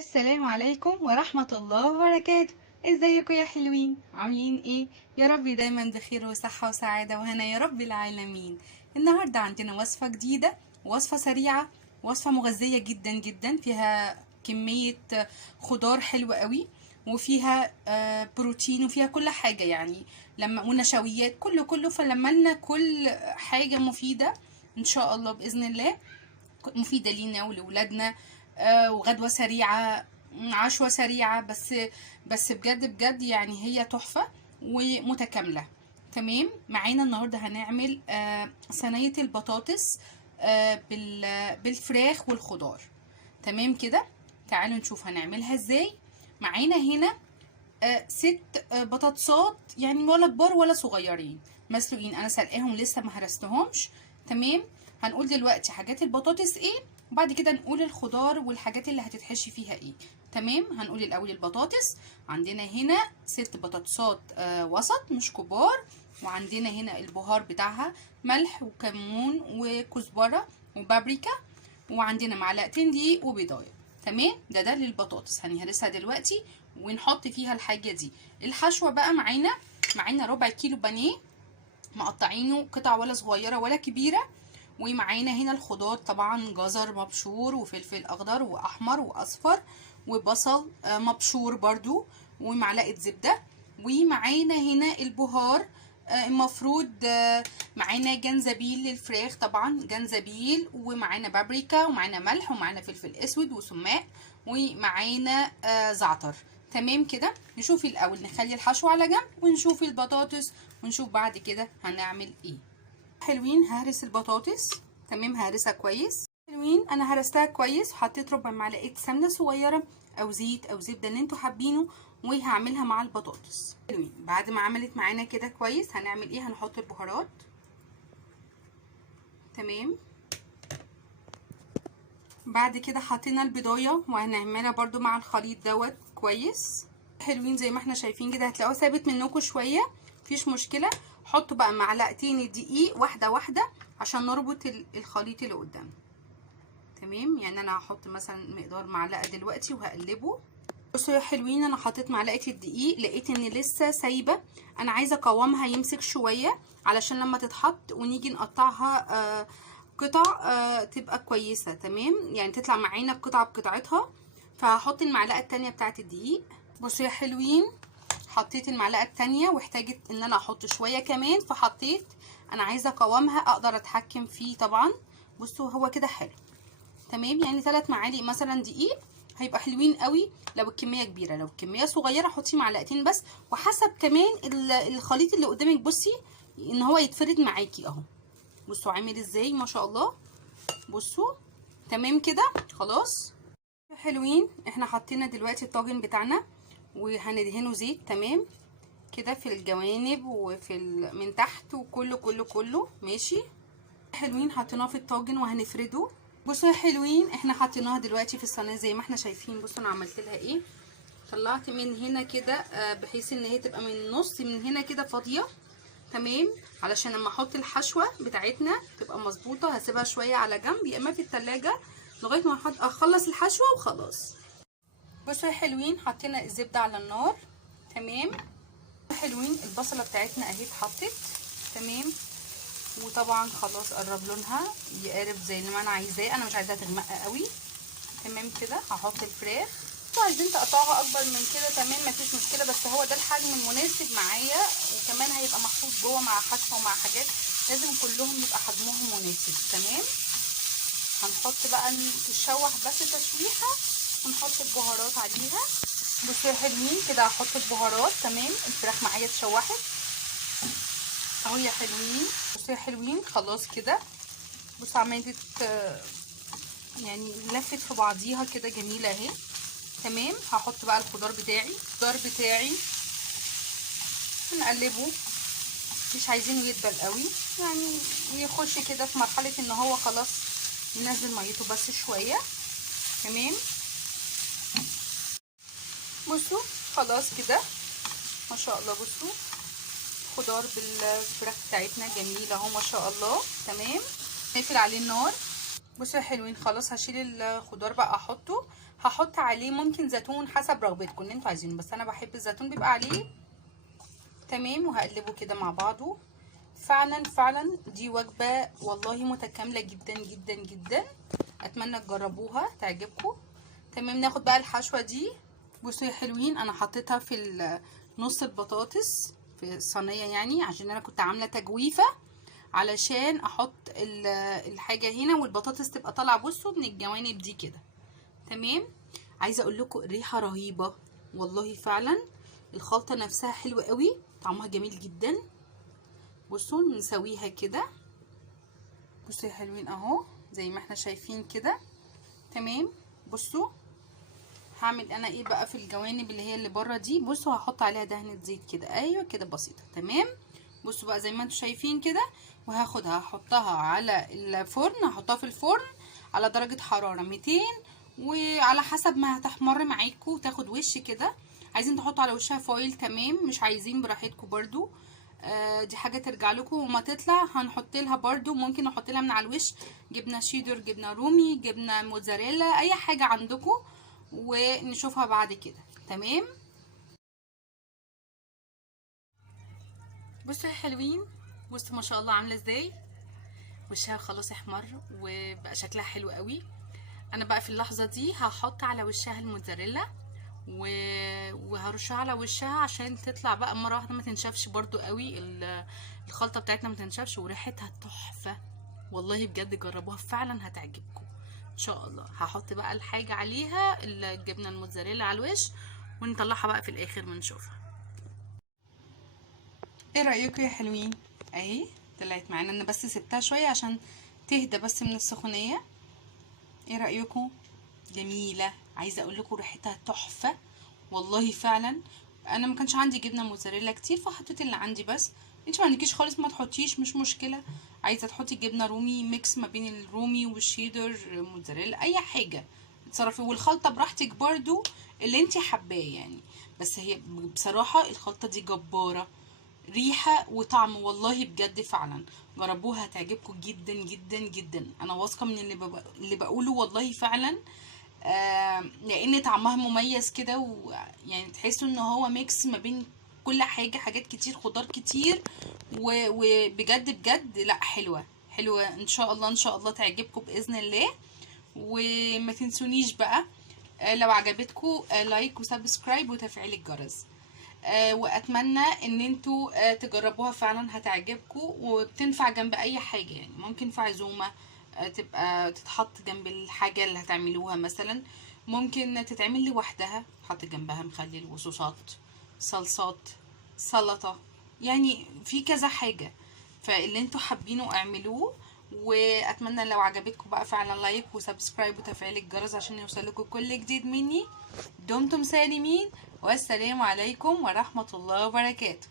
السلام عليكم ورحمة الله وبركاته. ازيكم يا حلوين؟ عاملين ايه؟ يا رب دايما بخير وصحة وسعادة وهنا يا رب العالمين. النهاردة عندنا وصفة جديدة، وصفة سريعة، وصفة مغذية جدا جدا، فيها كمية خضار حلوة قوي، وفيها بروتين، وفيها كل حاجة يعني، لما ونشويات كله فلما لنا كل حاجة مفيدة ان شاء الله بإذن الله، مفيدة لينا ولولادنا. وغدوة سريعة، عشوة سريعة، بس بجد بجد يعني هي تحفة ومتكاملة. تمام. معانا النهاردة هنعمل صينية البطاطس بالفراخ والخضار. تمام كده. تعالوا نشوف هنعملها ازاي. معانا هنا 6 بطاطسات، يعني ولا كبار ولا صغيرين، مسلوقين. انا سلقاهم لسه ما هرستهمش. تمام. هنقول دلوقتي حاجات البطاطس ايه، وبعد كده نقول الخضار والحاجات اللي هتتحشي فيها ايه. تمام. هنقول الاول البطاطس. عندنا هنا 6 بطاطسات وسط مش كبار، وعندنا هنا البهار بتاعها ملح وكمون وكزبره وبابريكا، وعندنا معلقتين دقيق وبيضايه. تمام. ده للبطاطس هنهرسها دلوقتي ونحط فيها الحاجه دي. الحشوه بقى معانا ربع كيلو بانيه مقطعينه قطع، ولا صغيره ولا كبيره. ومعانا هنا الخضار طبعا، جزر مبشور وفلفل اخضر واحمر واصفر وبصل مبشور برضو، ومعلقه زبده. ومعانا هنا البهار، المفروض معانا جنزبيل للفراخ، طبعا جنزبيل، ومعانا بابريكا، ومعانا ملح، ومعانا فلفل اسود وسماق، ومعانا زعتر. تمام كده. نشوف الاول، نخلي الحشو على جنب ونشوف البطاطس ونشوف بعد كده هنعمل ايه. حلوين. ههرس البطاطس. تمام. ههرسها كويس. حلوين. انا هرستها كويس وحطيت ربع معلقه سمنه صغيره او زيت او زبده اللي انتوا حابينه، وهعملها مع البطاطس. حلوين. بعد ما عملت معانا كده كويس هنعمل ايه؟ هنحط البهارات. تمام. بعد كده حطينا البضايه وهنعملها برضو مع الخليط دوت كويس. حلوين. زي ما احنا شايفين كده هتلاقوه ثابت منكم شويه، مفيش مشكله. حطوا بقى معلقتين الدقيق واحده واحده عشان نربط الخليط اللي قدامنا. تمام. يعني انا هحط مثلا مقدار معلقه دلوقتي وهقلبه. بصوا يا حلوين، انا حطيت معلقه الدقيق، لقيت ان لسه سايبه. انا عايزه قوامها يمسك شويه علشان لما تتحط ونيجي نقطعها قطع تبقى كويسه. تمام. يعني تطلع معانا القطعه بقطعتها. فهحط المعلقه التانية بتاعه الدقيق. بصوا يا حلوين، حطيت المعلقه التانية واحتاجت ان انا احط شويه كمان، فحطيت. انا عايزه قوامها اقدر اتحكم فيه طبعا. بصوا هو كده حلو. تمام. يعني 3 معالق مثلا دقيق هيبقى حلوين قوي. لو الكميه كبيره، لو الكميه صغيره حطي معلقتين بس، وحسب كمان الخليط اللي قدامك. بصي ان هو يتفرد معاكي اهو. بصوا عامل ازاي ما شاء الله. بصوا. تمام كده. خلاص. حلوين. احنا حطينا دلوقتي الطاجن بتاعنا وهندهنه زيت. تمام كده في الجوانب وفي من تحت وكله كله ماشي. حلوين. حطيناه في الطاجن وهنفرده. بصوا يا حلوين، احنا حطيناها دلوقتي في الصينيه زي ما احنا شايفين. بصوا انا عملت لها ايه، طلعت من هنا كده بحيث ان هي تبقى من النص من هنا كده فاضيه. تمام. علشان لما احط الحشوه بتاعتنا تبقى مظبوطه. هسيبها شويه على جنب يا اما في التلاجة لغايه ما اخلص الحشوه وخلاص. بصوا يا حلوين، حطينا الزبده على النار. تمام. حلوين. البصله بتاعتنا اهي اتحطت. تمام. وطبعا خلاص قرب لونها يقارب زي ما انا عايزاه. انا مش عايزاها تغمق قوي. تمام كده. هحط الفراخ. انتوا عايزين تقطعوها اكبر من كده تمام مفيش مشكله، بس هو ده الحجم المناسب معايا. وكمان هيبقى محطوط جوه مع حشوه ومع حاجات، لازم كلهم يبقى حجمهم مناسب. تمام. هنحط بقى تتشوح بس تشويحه ونحط البهارات عليها. بصوا يا حلوين كده هحط البهارات. تمام. الفراخ معايا اتشوحت اهو يا حلوين. بصوا يا حلوين خلاص كده. بصوا عملت يعني لفت في بعضيها كده جميله اهي. تمام. هحط بقى الخضار بتاعي هنقلبه. مش عايزينه يدبل قوي، يعني يخش كده في مرحله ان هو خلاص ينزل ميته بس شويه. تمام. بصوا خلاص كده ما شاء الله. بصوا خضار بالفراخ بتاعتنا جميله اهو ما شاء الله. تمام. نقفل عليه النار. بصوا يا حلوين خلاص هشيل الخضار بقى احطه. هحط عليه ممكن زيتون حسب رغبتكم اللي انتوا عايزينه، بس انا بحب الزيتون بيبقى عليه. تمام، وهقلبه كده مع بعضه. فعلا فعلا دي وجبه والله متكامله جدا جدا جدا، اتمنى تجربوها تعجبكم. تمام، ناخد بقى الحشوه دي. بصوا يا حلوين، انا حطيتها في نص البطاطس في الصينيه، يعني عشان انا كنت عامله تجويفه علشان احط الحاجه هنا والبطاطس تبقى طالعه بصوا من الجوانب دي كده. تمام، عايزه اقول لكم الريحه رهيبه والله فعلا. الخلطه نفسها حلوه قوي، طعمها جميل جدا. بصوا نسويها كده. بصوا يا حلوين اهو زي ما احنا شايفين كده. تمام، بصوا هعمل انا ايه بقى في الجوانب اللي هي اللي بره دي. بصوا هحط عليها دهنه زيت كده، ايوه كده بسيطه. تمام، بصوا بقى زي ما انتم شايفين كده. وهاخدها احطها على الفرن، هحطها في الفرن على درجه حراره 200، وعلى حسب ما هتحمر معاكم تاخد وش كده. عايزين تحطوا على وشها فويل تمام، مش عايزين براحتكم برضو. دي حاجه ترجع لكم. وما تطلع هنحط لها برضو، ممكن نحط لها من على الوش جبنه شيدر، جبنه رومي، جبنه موتزاريلا، اي حاجه عندكم، ونشوفها بعد كده. تمام، بصوا يا حلوين، بصوا ما شاء الله عامله ازاي. وشها خلاص احمر وبقى شكلها حلو قوي. انا بقى في اللحظه دي هحط على وشها الموتزاريلا وهرشها على وشها عشان تطلع بقى مره واحده، ما تنشفش برضو قوي الخلطه بتاعتنا، ما تنشفش، وريحتها تحفه والله بجد. جربوها فعلا هتعجبكم ان شاء الله. هحط بقى الحاجه عليها الجبنه الموتزاريلا على الوش، ونطلعها بقى في الاخر ونشوفها. ايه رايكم يا حلوين؟ اهي طلعت معانا، انا بس سبتها شويه عشان تهدى بس من السخونيه. ايه رايكم؟ جميله. عايزه اقول لكم ريحتها تحفه والله فعلا. انا ما كانش عندي جبنه موتزاريلا كتير فحطيت اللي عندي بس. انت ما عندكيش خالص ما تحطيش، مش مشكله. عايزه تحطي جبنه رومي ميكس ما بين الرومي والشيدر موتزاريلا، اي حاجه اتصرفي. والخلطه براحتك برضو اللي انت حباه يعني. بس هي بصراحه الخلطه دي جباره، ريحه وطعم والله بجد فعلا. جربوها هتعجبكم جدا جدا جدا، انا واثقه من اللي بقوله والله فعلا. لان طعمها مميز كده، ويعني تحسوا ان هو ميكس ما بين كل حاجه، حاجات كتير، خضار كتير، وبجد بجد لا حلوه حلوه. ان شاء الله ان شاء الله تعجبكم باذن الله. وما تنسونيش بقى لو عجبتكم لايك وسبسكرايب وتفعيل الجرس. واتمنى ان انتوا تجربوها فعلا هتعجبكم، وبتنفع جنب اي حاجه يعني. ممكن في عزومه تبقى تتحط جنب الحاجه اللي هتعملوها مثلا. ممكن تتعمل لوحدها، تحط جنبها مخلل وصوصات، صلصات، سلطه، يعني في كذا حاجه. فاللي انتوا حابينه اعملوه. واتمنى لو عجبتكم بقى فعلا لايك وسبسكرايب وتفعيل الجرس عشان يوصلكم كل جديد مني. دمتم سالمين، والسلام عليكم ورحمة الله وبركاته.